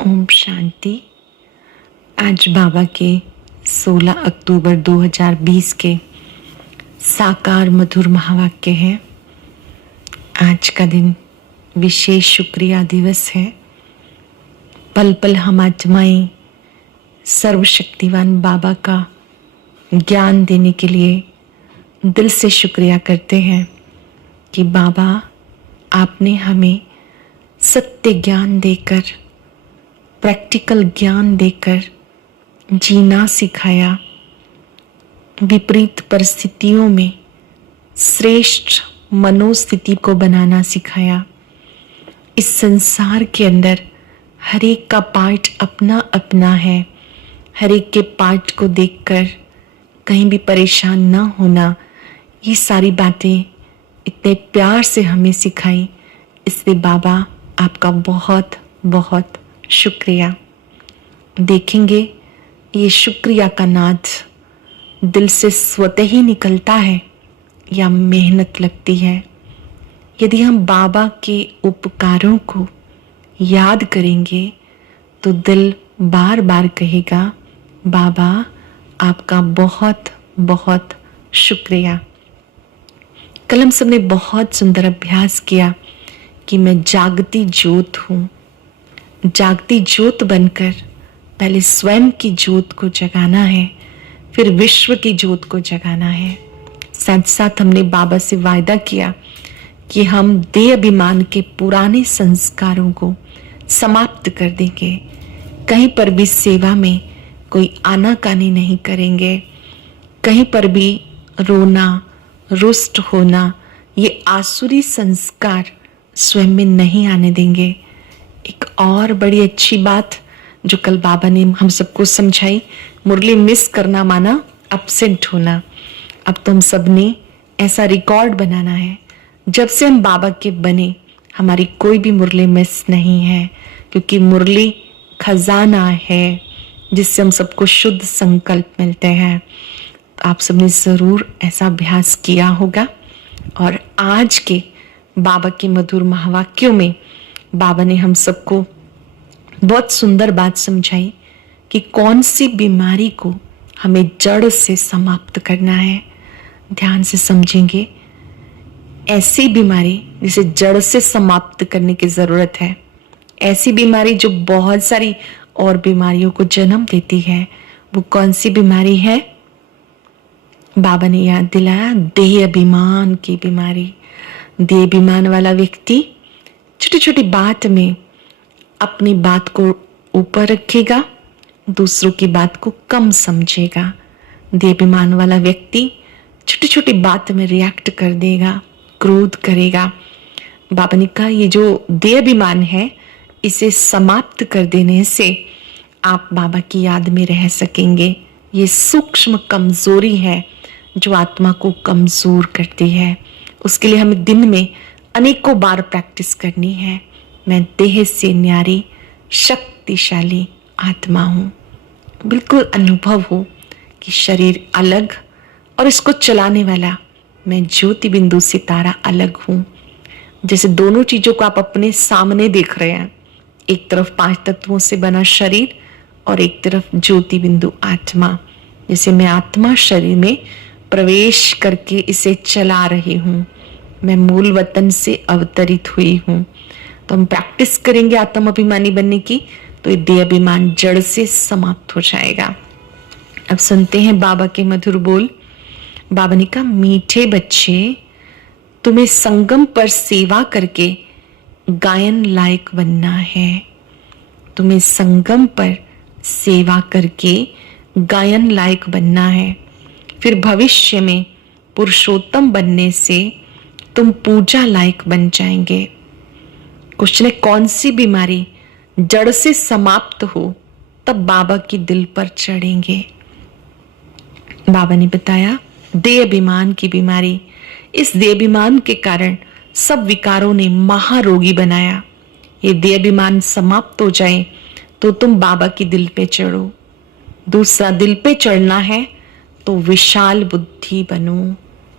ओम शांति। आज बाबा के 16 अक्टूबर 2020 के साकार मधुर महावाक्य है। आज का दिन विशेष शुक्रिया दिवस है। पल पल हम आत्माएं सर्वशक्तिवान बाबा का ज्ञान देने के लिए दिल से शुक्रिया करते हैं कि बाबा आपने हमें सत्य ज्ञान देकर, प्रैक्टिकल ज्ञान देकर जीना सिखाया। विपरीत परिस्थितियों में श्रेष्ठ मनोस्थिति को बनाना सिखाया। इस संसार के अंदर हर एक का पार्ट अपना अपना है। हर एक के पार्ट को देखकर कहीं भी परेशान ना होना, ये सारी बातें इतने प्यार से हमें सिखाई। इसलिए बाबा आपका बहुत बहुत शुक्रिया। देखेंगे ये शुक्रिया का नाद दिल से स्वतः ही निकलता है या मेहनत लगती है। यदि हम बाबा के उपकारों को याद करेंगे तो दिल बार बार कहेगा, बाबा आपका बहुत बहुत शुक्रिया। कल हम सबने बहुत सुंदर अभ्यास किया कि मैं जागती ज्योत हूँ। जागती ज्योत बनकर पहले स्वयं की ज्योत को जगाना है, फिर विश्व की ज्योत को जगाना है। साथ साथ हमने बाबा से वायदा किया कि हम देह अभिमान के पुराने संस्कारों को समाप्त कर देंगे। कहीं पर भी सेवा में कोई आनाकानी नहीं करेंगे। कहीं पर भी रोना, रुष्ट होना, ये आसुरी संस्कार स्वयं में नहीं आने देंगे। एक और बड़ी अच्छी बात जो कल बाबा ने हम सबको समझाई, मुरली मिस करना माना अपसेंट होना। अब तो हम सब ने ऐसा रिकॉर्ड बनाना है, जब से हम बाबा के बने हमारी कोई भी मुरली मिस नहीं है, क्योंकि मुरली खजाना है जिससे हम सबको शुद्ध संकल्प मिलते हैं। आप सबने जरूर ऐसा अभ्यास किया होगा। और आज के बाबा के मधुर महावाक्यों में बाबा ने हम सबको बहुत सुंदर बात समझाई कि कौन सी बीमारी को हमें जड़ से समाप्त करना है। ध्यान से समझेंगे। ऐसी बीमारी जिसे जड़ से समाप्त करने की जरूरत है, ऐसी बीमारी जो बहुत सारी और बीमारियों को जन्म देती है, वो कौन सी बीमारी है? बाबा ने याद दिलाया, देह अभिमान की बीमारी। देह अभिमान वाला व्यक्ति छोटी छोटी बात में अपनी बात को ऊपर रखेगा, दूसरों की बात को कम समझेगा। देह अभिमान वाला व्यक्ति छोटी छोटी बात में रिएक्ट कर देगा, क्रोध करेगा। बाबा ने कहा ये जो देह अभिमान है, इसे समाप्त कर देने से आप बाबा की याद में रह सकेंगे। ये सूक्ष्म कमजोरी है जो आत्मा को कमजोर करती है। उसके लिए हमें दिन में अनेकों बार प्रैक्टिस करनी है। मैं देह से न्यारी शक्तिशाली आत्मा हूँ। बिल्कुल अनुभव हो कि शरीर अलग और इसको चलाने वाला मैं ज्योति बिंदु सितारा अलग हूँ। जैसे दोनों चीजों को आप अपने सामने देख रहे हैं, एक तरफ 5 तत्वों से बना शरीर और एक तरफ ज्योति बिंदु आत्मा। जैसे मैं आत्मा शरीर में प्रवेश करके इसे चला रही हूँ। मैं मूल वतन से अवतरित हुई हूँ। तो हम प्रैक्टिस करेंगे आत्म अभिमानी बनने की, तो ये देह अभिमान जड़ से समाप्त हो जाएगा। अब सुनते हैं बाबा के मधुर बोल। बाबा ने कहा, मीठे बच्चे, तुम्हें संगम पर सेवा करके गायन लायक बनना है। तुम्हें संगम पर सेवा करके गायन लायक बनना है। फिर भविष्य में पुरुषोत्तम बनने से तुम पूजा लायक बन जाएंगे। क्वेश्चन है, कौन सी बीमारी जड़ से समाप्त हो तब बाबा की दिल पर चढ़ेंगे? बाबा ने बताया, देह अभिमान की बीमारी। इस देह अभिमान के कारण सब विकारों ने महारोगी बनाया। ये देह अभिमान समाप्त हो जाए तो तुम बाबा की दिल पे चढ़ो। दूसरा, दिल पे चढ़ना है तो विशाल बुद्धि बनो।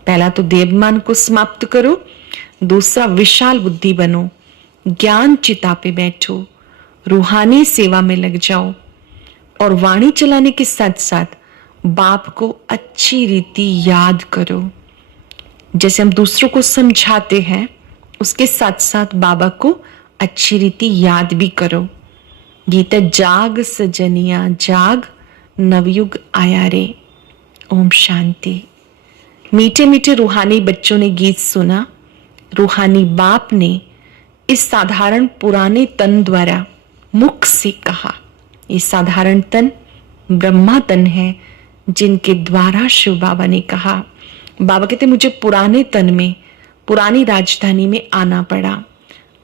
पहला तो देह अभिमान को समाप्त करो, दूसरा विशाल बुद्धि बनो। ज्ञान चिता पे बैठो, रूहानी सेवा में लग जाओ और वाणी चलाने के साथ साथ बाप को अच्छी रीति याद करो। जैसे हम दूसरों को समझाते हैं उसके साथ साथ बाबा को अच्छी रीति याद भी करो। गीता जाग सजनिया जाग, नवयुग आया रे। ओम शांति। मीठे मीठे रूहानी बच्चों ने गीत सुना। रूहानी बाप ने इस साधारण पुराने तन द्वारा मुख से कहा। ये साधारण तन ब्रह्मा तन है जिनके द्वारा शिव बाबा ने कहा। बाबा कहते मुझे पुराने तन में, पुरानी राजधानी में आना पड़ा।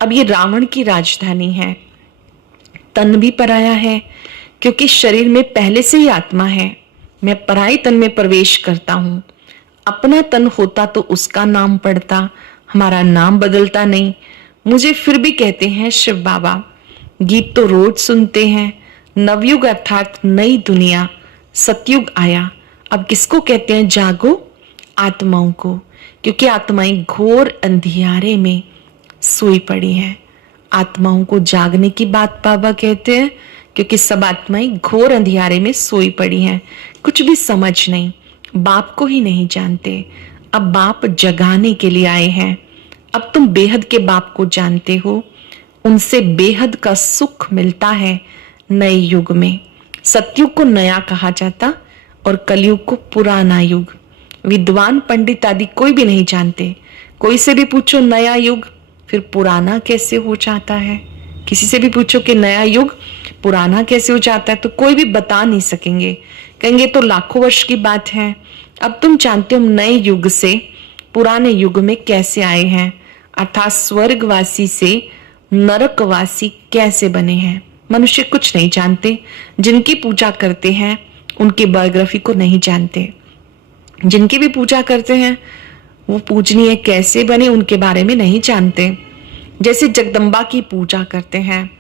अब ये रावण की राजधानी है। तन भी पराया है क्योंकि शरीर में पहले से ही आत्मा है। मैं पराये तन में प्रवेश करता हूं। अपना तन होता तो उसका नाम पड़ता, हमारा नाम बदलता नहीं। मुझे फिर भी कहते हैं शिव बाबा। गीत तो रोज सुनते हैं। नवयुग अर्थात नई दुनिया, सतयुग आया। अब किसको कहते हैं जागो? आत्माओं को, क्योंकि आत्माएं घोर अंधियारे में सोई पड़ी हैं। आत्माओं को जागने की बात बाबा कहते हैं क्योंकि सब आत्माएं घोर अंधियारे में सोई पड़ी हैं, कुछ भी समझ नहीं, बाप को ही नहीं जानते। अब बाप जगाने के लिए आए हैं। अब तुम बेहद के बाप को जानते हो। उनसे बेहद का सुख मिलता है नए युग में। सतयुग को नया कहा जाता और कलयुग को पुराना युग। विद्वान पंडित आदि कोई भी नहीं जानते। कोई से भी पूछो नया युग, फिर पुराना कैसे हो जाता है। किसी से भी पूछो कि नया युग पुराना कैसे हो जाता है तो कोई भी बता नहीं सकेंगे। कहेंगे तो लाखों वर्ष की बात है। अब तुम जानते हो नए युग से पुराने युग में कैसे आए हैं, अर्थात स्वर्गवासी से नरकवासी कैसे बने हैं। मनुष्य कुछ नहीं जानते। जिनकी पूजा करते हैं उनकी बायोग्राफी को नहीं जानते। जिनकी भी पूजा करते हैं वो पूजनीय कैसे बने उनके बारे में नहीं जानते। जैसे जगदम्बा की पूजा करते हैं,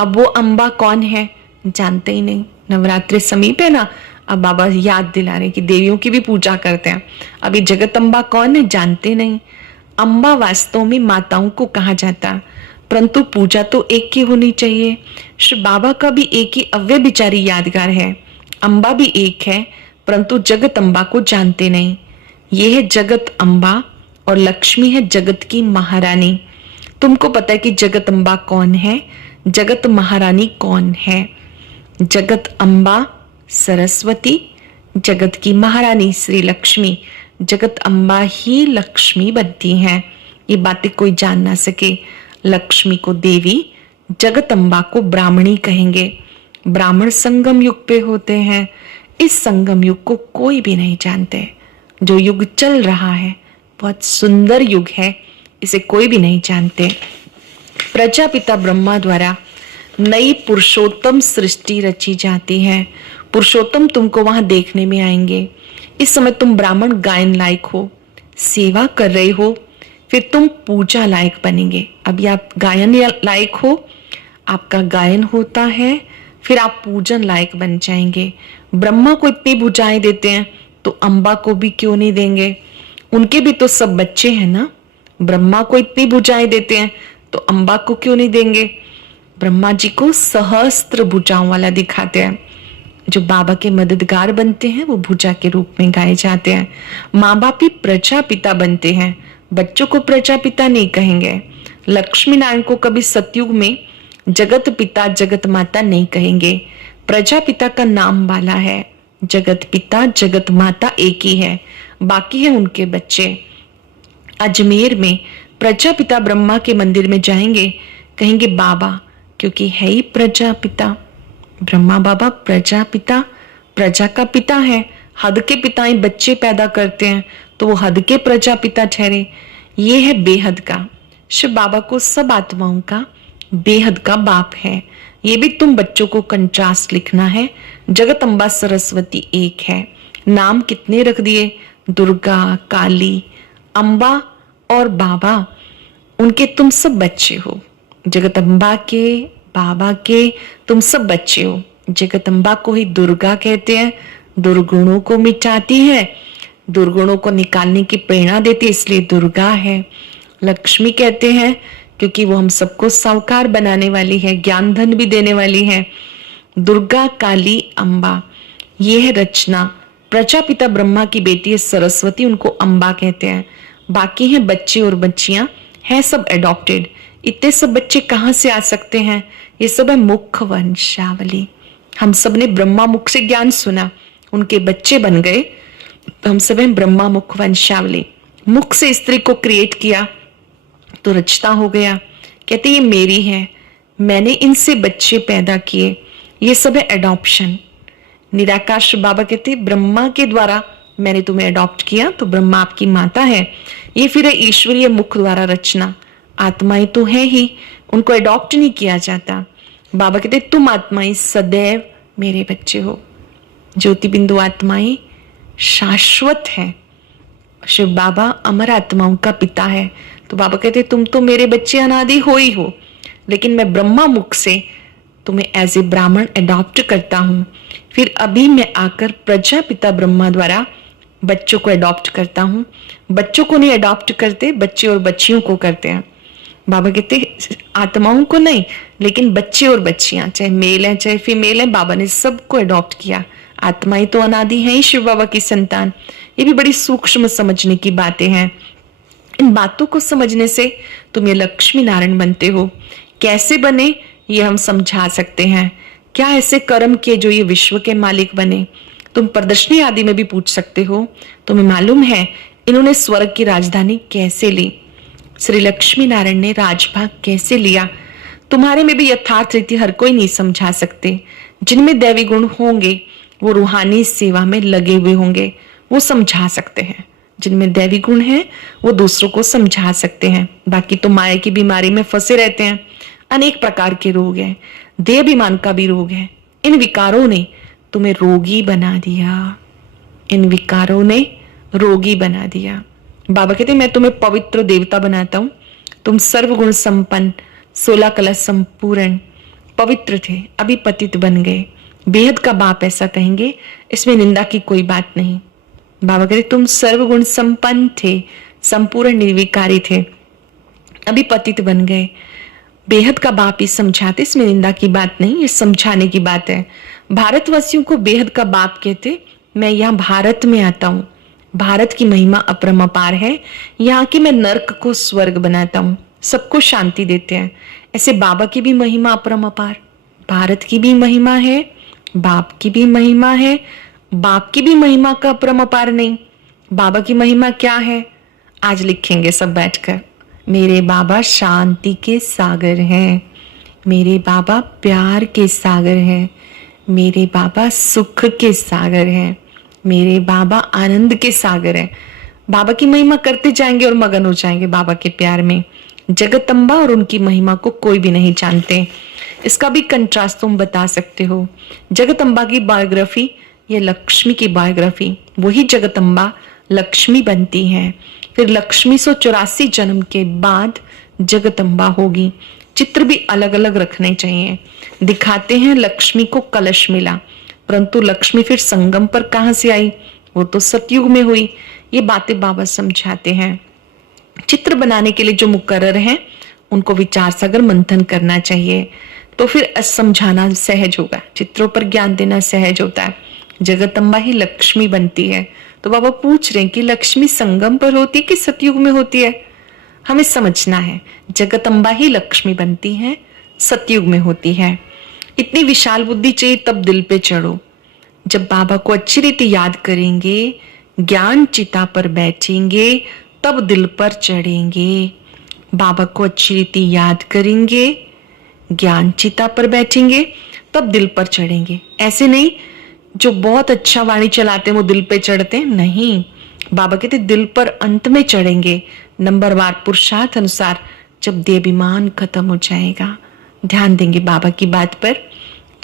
अब वो अम्बा कौन है जानते ही नहीं। नवरात्रि समीप है ना, अब बाबा याद दिला रहे कि देवियों की भी पूजा करते हैं। अभी जगदम्बा कौन है जानते नहीं। अम्बा वास्तव में माताओं को कहा जाता, परंतु पूजा तो एक ही होनी चाहिए। श्री बाबा का भी एक ही अव्यय विचारी यादगार है। अम्बा भी एक है परंतु जगत अम्बा को जानते नहीं। ये है जगत अम्बा और लक्ष्मी है जगत की महारानी। तुमको पता है कि जगत अम्बा कौन है, जगत महारानी कौन है। जगत अम्बा सरस्वती, जगत की महारानी श्री लक्ष्मी। जगत अम्बा ही लक्ष्मी बनती हैं। ये बातें कोई जान ना सके। लक्ष्मी को देवी, जगत अम्बा को ब्राह्मणी कहेंगे। ब्राह्मण संगम युग पे होते हैं। इस संगम युग को कोई भी नहीं जानते। जो युग चल रहा है बहुत सुंदर युग है, इसे कोई भी नहीं जानते। प्रजापिता ब्रह्मा द्वारा नई पुरुषोत्तम सृष्टि रची जाती है। पुरुषोत्तम तुमको वहां देखने में आएंगे। इस समय तुम ब्राह्मण गायन लायक हो, सेवा कर रहे हो, फिर तुम पूजा लायक बनेंगे। अभी आप गायन लायक हो, आपका गायन होता है, फिर आप पूजन लायक बन जाएंगे। ब्रह्मा को इतनी भुजाएं देते हैं तो अम्बा को भी क्यों नहीं देंगे। उनके भी तो सब बच्चे हैं ना। ब्रह्मा को इतनी भुजाएं देते हैं तो अम्बा को क्यों नहीं देंगे। ब्रह्मा जी को सहस्त्र भुजाओं वाला दिखाते हैं। जो बाबा के मददगार बनते हैं वो भुजा के रूप में गाए जाते हैं। माँ बाप ही प्रजापिता बनते हैं, बच्चों को प्रजापिता नहीं कहेंगे। लक्ष्मी नारायण को कभी सतयुग में जगत पिता जगत माता नहीं कहेंगे। प्रजापिता का नाम वाला है, जगत पिता जगत माता एक ही है, बाकी है उनके बच्चे। अजमेर में प्रजापिता ब्रह्मा के मंदिर में जाएंगे, कहेंगे बाबा, क्योंकि है ही प्रजापिता। ब्रह्मा बाबा प्रजापिता, प्रजा का पिता है। हद के पिताएं बच्चे पैदा करते हैं तो वो हद के प्रजापिता ठहरे। ये है बेहद का। शिव बाबा को सब आत्माओं का बेहद का बाप है। ये भी तुम बच्चों को कंट्रास्ट लिखना है। जगत अम्बा सरस्वती एक है। नाम कितने रख दिए, दुर्गा, काली, अम्बा और बाबा। उनके तुम सब बच्चे हो। जगत अम्बा के, बाबा के तुम सब बच्चे हो। जगत अम्बा को ही दुर्गा कहते हैं, दुर्गुणों को मिटाती है, दुर्गुणों को निकालने की प्रेरणा देती है, इसलिए दुर्गा है। लक्ष्मी कहते हैं क्योंकि वो हम सबको सावकार बनाने वाली है, ज्ञान धन भी देने वाली है। दुर्गा, काली, अम्बा, ये है रचना। प्रजापिता ब्रह्मा की बेटी है सरस्वती, उनको अम्बा कहते हैं। बाकी हैं बच्चे और बच्चियां, हैं सब एडॉप्टेड। इतने सब बच्चे कहाँ से आ सकते हैं? ये सब है मुख वंशावली। हम सब ने ब्रह्मा मुख से ज्ञान सुना, उनके बच्चे बन गए, तो हम सब हैं ब्रह्मा मुख वंशावली। मुख से स्त्री को क्रिएट किया तो रचता हो गया। कहते ये मेरी है, मैंने इनसे बच्चे पैदा किए, ये सब है एडॉप्शन। निराकाश बाबा कहते ब्रह्मा के द्वारा मैंने तुम्हें अडॉप्ट किया, तो ब्रह्मा आपकी माता है। ये फिर है ईश्वरीय मुख द्वारा रचना। आत्माएं तो है ही, उनको अडॉप्ट नहीं किया जाता। बाबा कहते तुम आत्माएं सदैव मेरे बच्चे हो। ज्योति बिंदु आत्माएं शाश्वत है। शिव बाबा अमर आत्माओं का पिता है। तो बाबा कहते तुम तो मेरे बच्चे अनादि हो ही हो, लेकिन मैं ब्रह्मा मुख से तुम्हें एज ए ब्राह्मण अडॉप्ट करता हूं। फिर अभी मैं आकर प्रजापिता ब्रह्मा द्वारा बच्चों को अडॉप्ट करता हूं। बच्चों को नहीं अडॉप्ट करते, बच्चे और बच्चियों को करते हैं। बाबा कहते आत्माओं को नहीं, लेकिन बच्चे और बच्चियां, चाहे मेल हैं चाहे फीमेल हैं, बाबा ने सबको अडॉप्ट किया। आत्माएं तो अनादि हैं ही शिव बाबा की संतान। ये भी बड़ी सूक्ष्म समझने की बातें हैं। इन बातों को समझने से तुम ये लक्ष्मी नारायण बनते हो। कैसे बने ये हम समझा सकते हैं। क्या ऐसे कर्म किए जो ये विश्व के मालिक बने? तुम प्रदर्शनी आदि में भी पूछ सकते हो। तुम्हें मालूम है इन्होंने स्वर्ग की राजधानी कैसे ली? श्री लक्ष्मी नारायण ने राजभाग कैसे लिया? तुम्हारे में भी यथार्थ रीति हर कोई नहीं समझा सकते। जिनमें दैवी गुण होंगे वो रूहानी सेवा में लगे हुए होंगे, वो समझा सकते हैं। जिनमें दैवी गुण है वो दूसरों को समझा सकते हैं। बाकी तो माया की बीमारी में फंसे रहते हैं। अनेक प्रकार के रोग हैं, देहाभिमान का भी रोग है। इन विकारों ने तुम्हें रोगी बना दिया। इन विकारों ने रोगी बना दिया। बाबा कहते मैं तुम्हें पवित्र देवता बनाता हूं। तुम सर्वगुण संपन्न, 16 कला संपूर्ण पवित्र थे, अभी पतित बन गए। बेहद का बाप ऐसा कहेंगे, इसमें निंदा की कोई बात नहीं। बाबा कहते तुम सर्वगुण संपन्न थे, संपूर्ण निर्विकारी थे, अभी पतित बन गए। बेहद का बाप ही समझाते, इसमें निंदा की बात नहीं, ये समझाने की बात है। भारतवासियों को बेहद का बाप कहते। मैं यहाँ भारत में आता हूँ। भारत की महिमा अपरंपार है। यहाँ की मैं नर्क को स्वर्ग बनाता हूँ, सबको शांति देते हैं। ऐसे बाबा की भी महिमा अपरंपार, भारत की भी महिमा है, बाप की भी महिमा है। बाप की भी महिमा का अपरंपार नहीं। बाबा की महिमा क्या है आज लिखेंगे सब बैठकर। मेरे बाबा शांति के सागर हैं, मेरे बाबा प्यार के सागर हैं, मेरे बाबा सुख के सागर हैं, मेरे बाबा आनंद के सागर हैं। बाबा की महिमा करते जाएंगे और मगन हो जाएंगे बाबा के प्यार में। जगदम्बा और उनकी महिमा को कोई भी नहीं जानते। इसका भी कंट्रास्ट तुम बता सकते हो। जगदम्बा की बायोग्राफी या लक्ष्मी की बायोग्राफी, वही जगदम्बा लक्ष्मी बनती है। फिर लक्ष्मी 184 जन्म के बाद जगदम्बा होगी। चित्र भी अलग अलग रखने चाहिए। दिखाते हैं लक्ष्मी को कलश मिला, परंतु लक्ष्मी फिर संगम पर कहां से आई? वो तो सतयुग में हुई। ये बातें बाबा समझाते हैं। चित्र बनाने के लिए जो मुकर्रर हैं उनको विचार सागर मंथन करना चाहिए, तो फिर समझाना सहज होगा। चित्रों पर ज्ञान देना सहज होता है। जगदम्बा ही लक्ष्मी बनती है। तो बाबा पूछ रहे हैं कि लक्ष्मी संगम पर होती है कि सतयुग में होती है? हमें समझना है जगदम्बा ही लक्ष्मी बनती है, सतयुग में होती है। इतनी विशाल बुद्धि चाहिए तब दिल पे चढ़ो। जब बाबा को अच्छी रीति याद करेंगे, ज्ञान चिता पर बैठेंगे, तब दिल पर चढ़ेंगे। बाबा को अच्छी रीति याद करेंगे, ज्ञान चिता पर बैठेंगे, तब दिल पर चढ़ेंगे। ऐसे नहीं जो बहुत अच्छा वाणी चलाते हैं वो दिल पे चढ़ते हैं, नहीं। बाबा कहते दिल पर अंत में चढ़ेंगे, नंबरवार पुरुषार्थ अनुसार, जब देहाभिमान खत्म हो जाएगा। ध्यान देंगे बाबा की बात पर।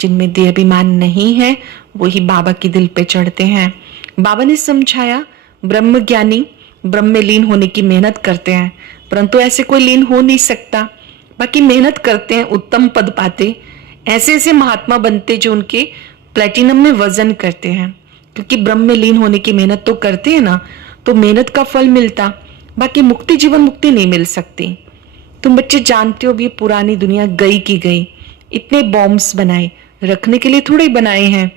जिनमें देहाभिमान नहीं है वही बाबा की दिल पे चढ़ते हैं। बाबा ने समझाया ब्रह्म ज्ञानी ब्रह्म में लीन होने की मेहनत करते हैं, परंतु ऐसे कोई लीन हो नहीं सकता। बाकी मेहनत करते हैं, उत्तम पद पाते, ऐसे ऐसे महात्मा बनते जो उनके प्लेटिनम में वजन करते हैं। क्योंकि ब्रह्म में लीन होने की मेहनत तो करते हैं ना, तो मेहनत का फल मिलता। बाकी मुक्ति, जीवन मुक्ति नहीं मिल सकती। तुम बच्चे जानते हो भी, पुरानी दुनिया गई की गई। इतने बॉम्ब्स बनाए, रखने के लिए थोड़े ही बनाए हैं।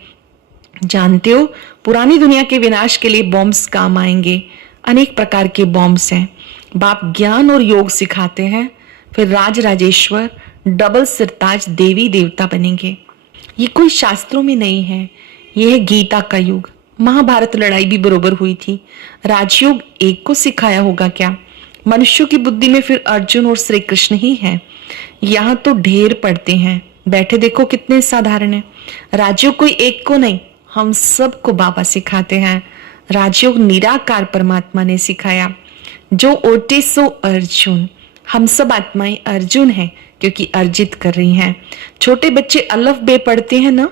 जानते हो पुरानी दुनिया के विनाश के लिए बॉम्ब्स काम आएंगे। अनेक प्रकार के बॉम्ब्स हैं। बाप ज्ञान और योग सिखाते हैं, फिर राज राजेश्वर डबल सिरताज देवी देवता बनेंगे। ये कोई शास्त्रों में नहीं है, ये है गीता का युग। महाभारत लड़ाई भी बरोबर हुई थी। राजयोग एक को सिखाया होगा क्या? मनुष्यों की बुद्धि में फिर अर्जुन और श्री कृष्ण ही हैं। यहाँ तो ढेर पड़ते हैं, बैठे देखो कितने साधारण हैं। राजयोग कोई एक को नहीं, हम सबको बाबा सिखाते हैं। राजयोग निराकार परमात्मा ने सिखाया। जो ओटे सो अर्जुन, हम सब आत्माएं अर्जुन हैं क्योंकि अर्जित कर रही हैं। छोटे बच्चे अलफ बे पढ़ते हैं ना,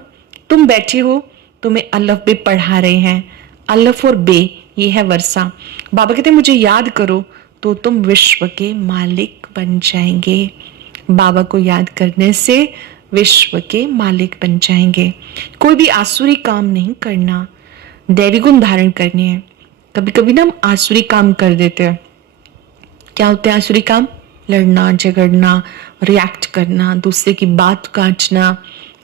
तुम बैठे हो, तुम्हें अलफ बे पढ़ा रहे हैं। अलफ और बे ये है वर्षा। बाबा कहते हैं मुझे याद करो तो तुम विश्व के मालिक बन जाएंगे। बाबा को याद करने से विश्व के मालिक बन जाएंगे। कोई भी आसुरी काम नहीं करना, दैवी गुण धारण करने हैं। कभी कभी ना हम आसुरी काम कर देते हैं। क्या होते हैं आसुरी काम? लड़ना, झगड़ना, रिएक्ट करना, दूसरे की बात काटना,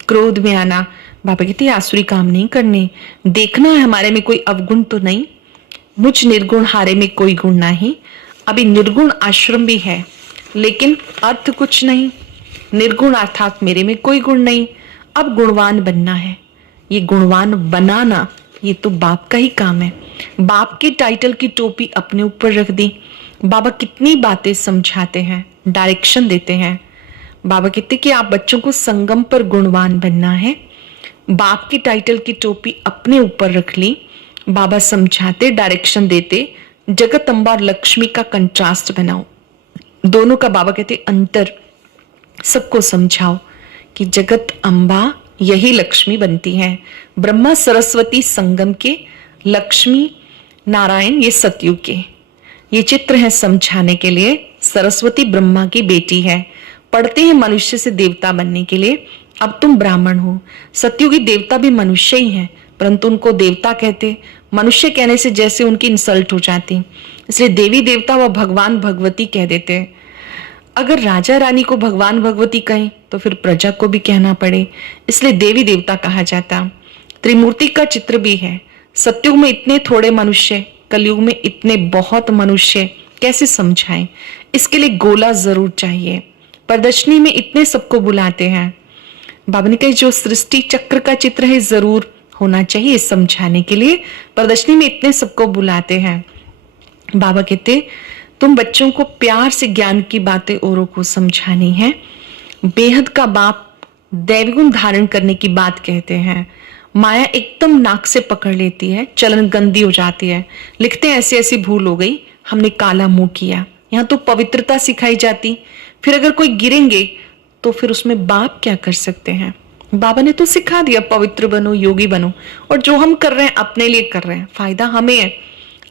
क्रोध में आना। बाबा कहते हैं आसुरी काम नहीं करने। देखना है हमारे में कोई अवगुण तो नहीं। मुझ निर्गुण हारे में कोई गुण नहीं। अभी निर्गुण आश्रम भी है लेकिन अर्थ कुछ नहीं। निर्गुण अर्थात मेरे में कोई गुण नहीं। अब गुणवान बनना है। ये गुणवान बनाना ये तो बाप का ही काम है। बाप के टाइटल की टोपी अपने ऊपर रख दी। बाबा कितनी बातें समझाते हैं, डायरेक्शन देते हैं। बाबा कहते कि आप बच्चों को संगम पर गुणवान बनना है। बाप की टाइटल की टोपी अपने ऊपर रख ली। बाबा समझाते, डायरेक्शन देते। जगत अम्बा और लक्ष्मी का कंट्रास्ट बनाओ। दोनों का बाबा कहते अंतर सबको समझाओ कि जगत अम्बा यही लक्ष्मी बनती है। ब्रह्मा सरस्वती संगम के, लक्ष्मी नारायण ये सतयुग के। ये चित्र है समझाने के लिए। सरस्वती ब्रह्मा की बेटी है। पढ़ते हैं मनुष्य से देवता बनने के लिए। अब तुम ब्राह्मण हो। सतयुगी देवता भी मनुष्य ही हैं, परंतु उनको देवता कहते। मनुष्य कहने से जैसे उनकी इंसल्ट हो जाती, इसलिए देवी देवता व भगवान भगवती कह देते। अगर राजा रानी को भगवान भगवती कहें तो फिर प्रजा को भी कहना पड़े, इसलिए देवी देवता कहा जाता। त्रिमूर्ति का चित्र भी है। सतयुग में इतने थोड़े मनुष्य, कलयुग में इतने बहुत मनुष्य, कैसे समझाएं? इसके लिए गोला जरूर चाहिए। प्रदर्शनी में इतने सबको बुलाते हैं। बाबा ने कहा जो सृष्टि चक्र का चित्र है जरूर होना चाहिए समझाने के लिए। प्रदर्शनी में इतने सबको बुलाते हैं। बाबा कहते तुम बच्चों को प्यार से ज्ञान की बातें औरों को समझानी है। बेहद का बाप दैवगुण धारण करने की बात कहते हैं। माया एकदम नाक से पकड़ लेती है, चलन गंदी हो जाती है। लिखते हैं ऐसी ऐसी भूल हो गई, हमने काला मुंह किया। यहाँ तो पवित्रता सिखाई जाती। फिर अगर कोई गिरेंगे तो फिर उसमें बाप क्या कर सकते हैं? बाबा ने तो सिखा दिया पवित्र बनो, योगी बनो। और जो हम कर रहे हैं अपने लिए कर रहे हैं, फायदा हमें है।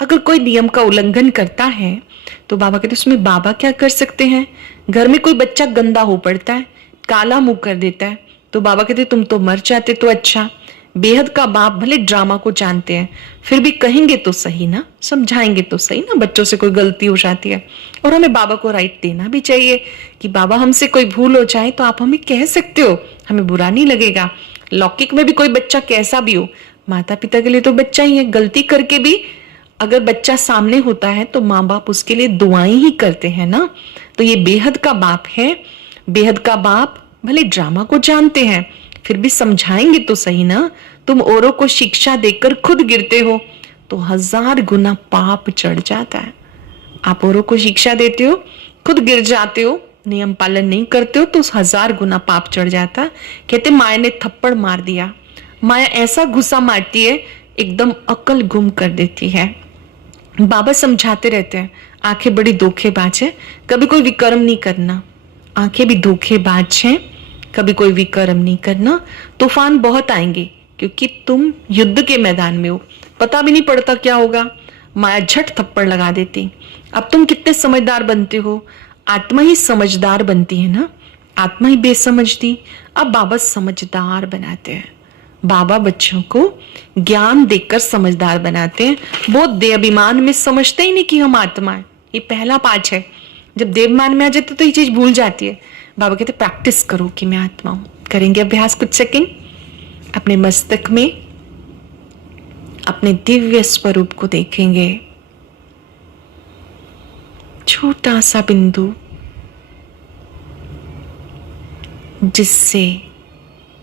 अगर कोई नियम का उल्लंघन करता है तो बाबा कहते उसमें बाबा क्या कर सकते हैं? घर में कोई बच्चा गंदा हो पड़ता है, काला मुंह कर देता है, तो बाबा कहते तुम तो मर जाते तो अच्छा। बेहद का बाप भले ड्रामा को जानते हैं, फिर भी कहेंगे तो सही ना, समझाएंगे तो सही ना। बच्चों से कोई गलती हो जाती है और हमें बाबा को राइट देना भी चाहिए कि बाबा हमसे कोई भूल हो जाए तो आप हमें कह सकते हो, हमें बुरा नहीं लगेगा। लौकिक में भी कोई बच्चा कैसा भी हो, माता पिता के लिए तो बच्चा ही है। गलती करके भी अगर बच्चा सामने होता है तो माँ बाप उसके लिए दुआएं ही करते हैं ना। तो ये बेहद का बाप है। बेहद का बाप भले ड्रामा को जानते हैं, फिर भी समझाएंगे तो सही ना। तुम औरों को शिक्षा देकर खुद गिरते हो तो 1000 गुना पाप चढ़ जाता है। आप औरों को शिक्षा देते हो, खुद गिर जाते हो, नियम पालन नहीं करते हो तो 1000 गुना पाप चढ़ जाता। कहते माया ने थप्पड़ मार दिया। माया ऐसा गुस्सा मारती है एकदम अकल गुम कर देती है। बाबा समझाते रहते हैं आंखें बड़ी धोखेबाज है, कभी कोई विकर्म नहीं करना। आंखें भी धोखेबाज हैं, कभी कोई विकर्म नहीं करना। तूफान बहुत आएंगे क्योंकि तुम युद्ध के मैदान में हो, पता भी नहीं पड़ता क्या होगा। माया झट थप्पड़ लगा देती। अब तुम कितने समझदार बनते हो। आत्मा ही समझदार बनती है ना, आत्मा ही बेसमझती। अब बाबा समझदार बनाते हैं। बाबा बच्चों को ज्ञान देकर समझदार बनाते हैं। वो देह अभिमान में समझते ही नहीं कि हम आत्मा है। ये पहला पाठ है। जब देवमान में आ जाते तो ये चीज भूल जाती है। बाबा कहते प्रैक्टिस करो कि मैं आत्मा हूं। करेंगे अभ्यास कुछ सेकंड। अपने मस्तक में अपने दिव्य स्वरूप को देखेंगे। छोटा सा बिंदु जिससे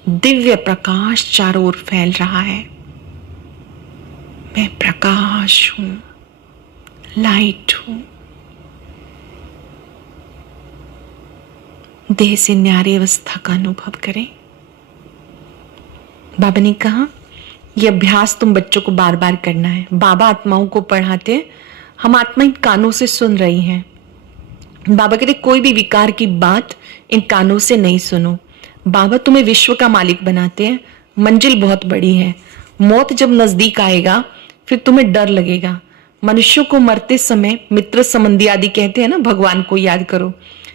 दिव्य प्रकाश चारों ओर फैल रहा है। मैं प्रकाश हूं, लाइट हूं। देह से न्यारी अवस्था का अनुभव करें। बाबा ने कहा यह अभ्यास तुम बच्चों को बार बार करना है। बाबा आत्माओं को पढ़ाते हैं, हम आत्मा इन कानों से सुन रही हैं। बाबा कहते कोई भी विकार की बात इन कानों से नहीं सुनो। बाबा तुम्हें विश्व का मालिक बनाते हैं। मंजिल बहुत बड़ी है। मौत जब नजदीक आएगा फिर तुम्हें डर लगेगा। मनुष्यों को मरते समय मित्र संबंधी आदि कहते हैं ना, भगवान को याद करो,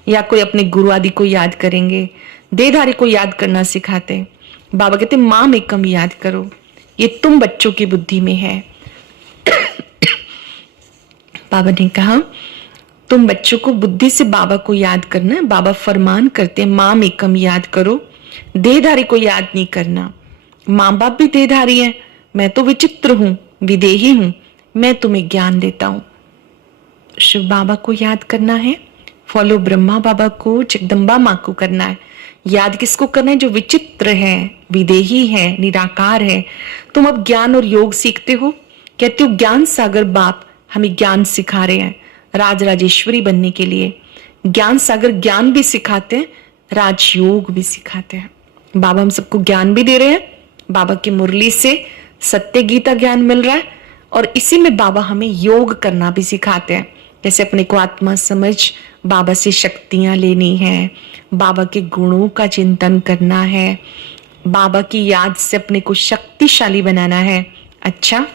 या कोई अपने गुरु आदि को याद करेंगे। देहधारी को याद करना सिखाते हैं। बाबा कहते माम एकम याद करो। ये तुम बच्चों की बुद्धि में है। बाबा ने कहा तुम बच्चों को बुद्धि से बाबा को याद करना है। बाबा फरमान करते हैं माम एकम याद करो। देहधारी को याद नहीं करना। माँ बाप भी देहधारी हैं। मैं तो विचित्र हूं, विदेही हूं। मैं तुम्हें ज्ञान देता हूं। शिव बाबा को याद करना है। फॉलो ब्रह्मा बाबा को, जगदम्बा माँ को करना है। याद किसको करना है? जो विचित्र है, विदेही है, निराकार है। तुम अब ज्ञान और योग सीखते हो। कहते हो ज्ञान सागर बाप हमें ज्ञान सिखा रहे हैं राज राजेश्वरी बनने के लिए। ज्ञान सागर ज्ञान भी सिखाते हैं, राजयोग भी सिखाते हैं। बाबा हम सबको ज्ञान भी दे रहे हैं। बाबा की मुरली से सत्य गीता ज्ञान मिल रहा है और इसी में बाबा हमें योग करना भी सिखाते हैं। जैसे अपने को आत्मा समझ बाबा से शक्तियां लेनी है, बाबा के गुणों का चिंतन करना है, बाबा की याद से अपने को शक्तिशाली बनाना है। अच्छा,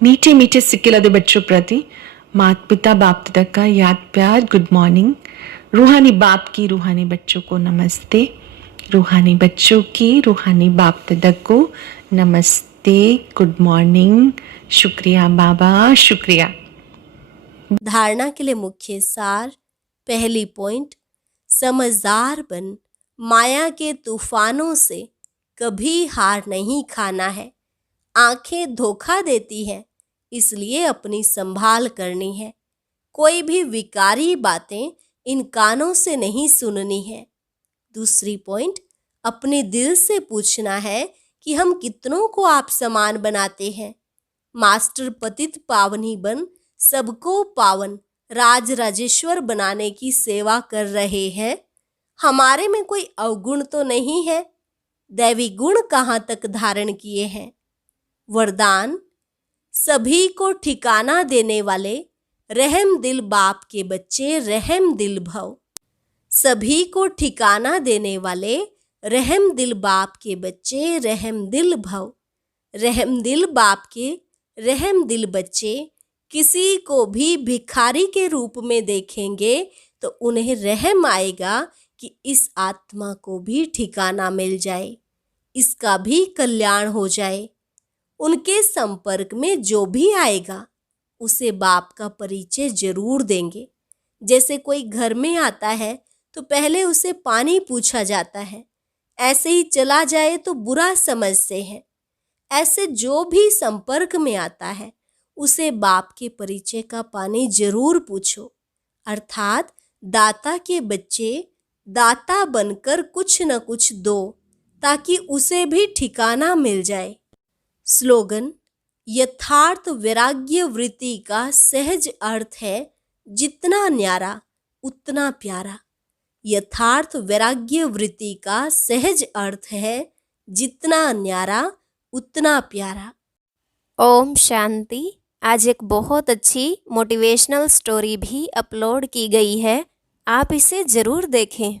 मीठे मीठे सिक्के लदे बच्चों प्रति माता पिता बाप दादा का याद प्यार, गुड मॉर्निंग। रूहानी बाप की रूहानी बच्चों को नमस्ते। रूहानी बच्चों की रूहानी बाप दादा को नमस्ते, गुड मॉर्निंग। शुक्रिया बाबा, शुक्रिया। धारणा के लिए मुख्य सार। पहली पॉइंट, समझदार बन। माया के तूफानों से कभी हार नहीं खाना है। आंखें धोखा देती हैं, इसलिए अपनी संभाल करनी है। कोई भी विकारी बातें इन कानों से नहीं सुननी है। दूसरी पॉइंट, अपने दिल से पूछना है कि हम कितनों को आप समान बनाते हैं। मास्टर पतित पावनी बन सबको पावन राज राजेश्वर बनाने की सेवा कर रहे हैं। हमारे में कोई अवगुण तो नहीं है। दैवी गुण कहाँ तक धारण किए हैं। वरदान, सभी को ठिकाना देने वाले रहम दिल बाप के बच्चे रहम दिल भव। सभी को ठिकाना देने वाले रहम दिल बाप के बच्चे रहम दिल भव। रहम दिल बाप के रहम दिल बच्चे किसी को भी भिखारी के रूप में देखेंगे तो उन्हें रहम आएगा कि इस आत्मा को भी ठिकाना मिल जाए, इसका भी कल्याण हो जाए। उनके संपर्क में जो भी आएगा उसे बाप का परिचय जरूर देंगे। जैसे कोई घर में आता है तो पहले उसे पानी पूछा जाता है, ऐसे ही चला जाए तो बुरा समझते हैं। ऐसे जो भी संपर्क में आता है उसे बाप के परिचय का पानी जरूर पूछो। अर्थात दाता के बच्चे दाता बनकर कुछ न कुछ दो ताकि उसे भी ठिकाना मिल जाए। स्लोगन, यथार्थ वैराग्य वृत्ति का सहज अर्थ है जितना न्यारा उतना प्यारा। यथार्थ वैराग्य वृत्ति का सहज अर्थ है जितना न्यारा उतना प्यारा। ओम शांति। आज एक बहुत अच्छी मोटिवेशनल स्टोरी भी अपलोड की गई है, आप इसे ज़रूर देखें।